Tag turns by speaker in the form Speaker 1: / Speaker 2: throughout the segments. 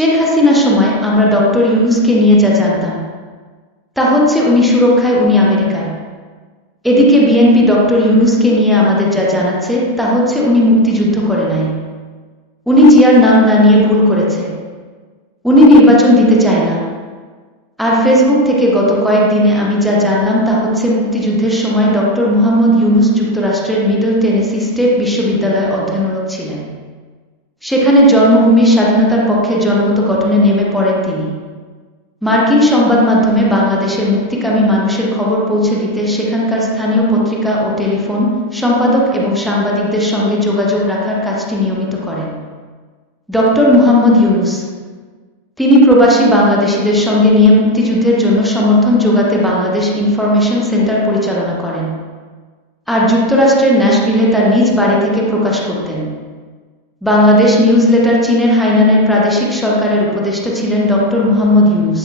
Speaker 1: শেখ হাসিনার সময় আমরা ডক্টর ইউনুসকে নিয়ে যা জানতাম, তা হচ্ছে উনি সুরক্ষায়, উনি আমেরিকায়। এদিকে বিএনপি ডক্টর ইউনুসকে নিয়ে আমাদের যা জানাচ্ছে, তা হচ্ছে উনি মুক্তিযুদ্ধ করে নাই। উনি জিয়ার নাম না নিয়ে ভুল করেছে। উনি নির্বাচন দিতে চায় না। আর ফেসবুক থেকে গত কয়েকদিনে আমি যা জানলাম, তা হচ্ছে মুক্তিযুদ্ধের সময় ডক্টর মুহাম্মদ ইউনুস যুক্তরাষ্ট্রের মিডল টেনেসি স্টেট বিশ্ববিদ্যালয়ে অধ্যয়নরত ছিলেন। সেখানে জন্মভূমির স্বাধীনতার পক্ষে জনমত গঠনে নেমে পড়েন তিনি। মার্কিন সংবাদ মাধ্যমে বাংলাদেশের মুক্তিকামী মানুষের খবর পৌঁছে দিতে সেখানকার স্থানীয় পত্রিকা ও টেলিফোন সম্পাদক এবং সাংবাদিকদের সঙ্গে যোগাযোগ রাখার কাজটি নিয়মিত করেন। ডক্টর মুহাম্মদ ইউনুস, তিনি প্রবাসী বাংলাদেশিদের সঙ্গে নিয়ে মুক্তিযুদ্ধের জন্য সমর্থন যোগাতে বাংলাদেশ ইনফরমেশন সেন্টার পরিচালনা করেন। আর যুক্তরাষ্ট্রের ন্যাশভিলে তার নিজ বাড়ি থেকে প্রকাশ করতেন। বাংলাদেশ নিউজ লেটার চীনের হাইনানের প্রাদেশিক সরকারের উপদেষ্টা ছিলেন ডক্টর মুহাম্মদ ইউনুস।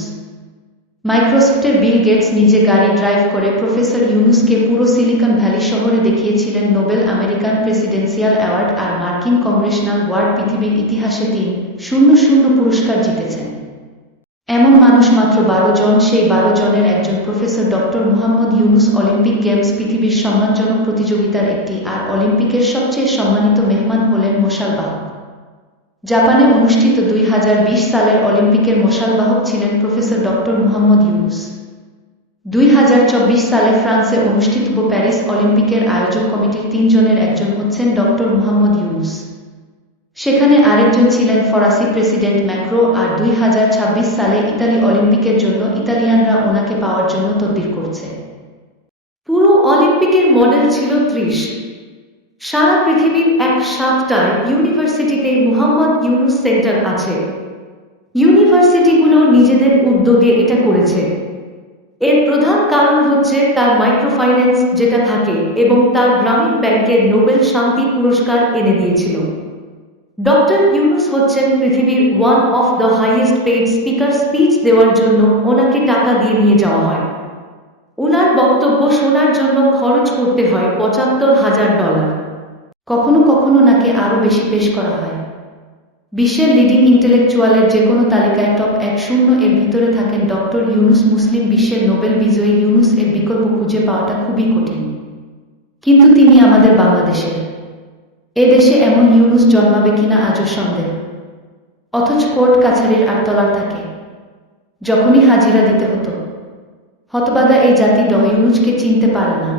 Speaker 1: মাইক্রোসফটের বিল গেটস নিজে গাড়ি ড্রাইভ করে প্রফেসর ইউনুসকে পুরো সিলিকন ভ্যালি শহরে দেখিয়েছিলেন নোবেল আমেরিকান প্রেসিডেন্সিয়াল অ্যাওয়ার্ড আর মার্কিন কংগ্রেশনাল ওয়ার্ড পৃথিবীর ইতিহাসে তিন শূন্য শূন্য পুরস্কার জিতেছেন। এমন মানুষ মাত্র বারো জন, সেই বারো জনের একজন professor doctor Muhammad Yunus Olympic games পৃথিবীর সম্মানজনক প্রতিযোগিতার একটি, আর অলিম্পিকের সবচেয়ে সম্মানিত মেহমান হলেন মশালবাহক। জাপানে অনুষ্ঠিত দুই সালের অলিম্পিকের মশালবাহক ছিলেন প্রফেসর ডক্টর মুহাম্মদ ইউনুস। দুই সালে ফ্রান্সে অনুষ্ঠিত প্যারিস অলিম্পিকের আয়োজক কমিটির তিনজনের, একজন হচ্ছেন ডক্টর মুহাম্মদ ইউনুস। সেখানে আরেকজন ছিলেন ফরাসি প্রেসিডেন্ট ম্যাক্রো আর দুই হাজার ছাব্বিশ সালে ইতালি অলিম্পিকের জন্য ইতালিয়ানরা ওনাকে পাওয়ার জন্য তদবির করছে।
Speaker 2: পুরো অলিম্পিকের মডেল ছিল ত্রিশ। সারা পৃথিবীর এক সাতটার ইউনিভার্সিটিতে মুহাম্মদ ইউনুস সেন্টার আছে। ইউনিভার্সিটিগুলো নিজেদের উদ্যোগে এটা করেছে। এর প্রধান কারণ হচ্ছে তার মাইক্রোফাইন্যান্স যেটা থাকে এবং তার গ্রামীণ ব্যাংকের নোবেল শান্তি পুরস্কার এনে দিয়েছিল। ডক্টর ইউনুস হচ্ছেন পৃথিবীর one of the highest paid speaker speech দেওয়ার জন্য ওনাকে টাকা দিয়ে নিয়ে যাওয়া হয়। ওনার বক্তব্য শোনার জন্য খরচ করতে হয় পঁচাত্তর হাজার ডলার।
Speaker 1: কখনো কখনো নাকি আরও বেশি পেশ করা হয়। বিশ্বের লিডিং ইন্টেলেকচুয়ালের যে কোনো তালিকায় টপ এক শূন্য এর ভিতরে থাকেন ডক্টর ইউনুস মুসলিম বিশ্বের নোবেল বিজয়ী ইউনুস এর বিকল্প খুঁজে পাওয়াটা খুবই কঠিন। কিন্তু তিনি আমাদের বাংলাদেশের এ দেশে এমন ইউনুস জন্মাবে কিনা আজও সন্দেহ। অথচ কোর্ট কাছারির আটতলার থাকে। যখনই হাজিরা দিতে হতো। হতবাগা এই জাতি ড ইউনুসকে চিনতে পারে না।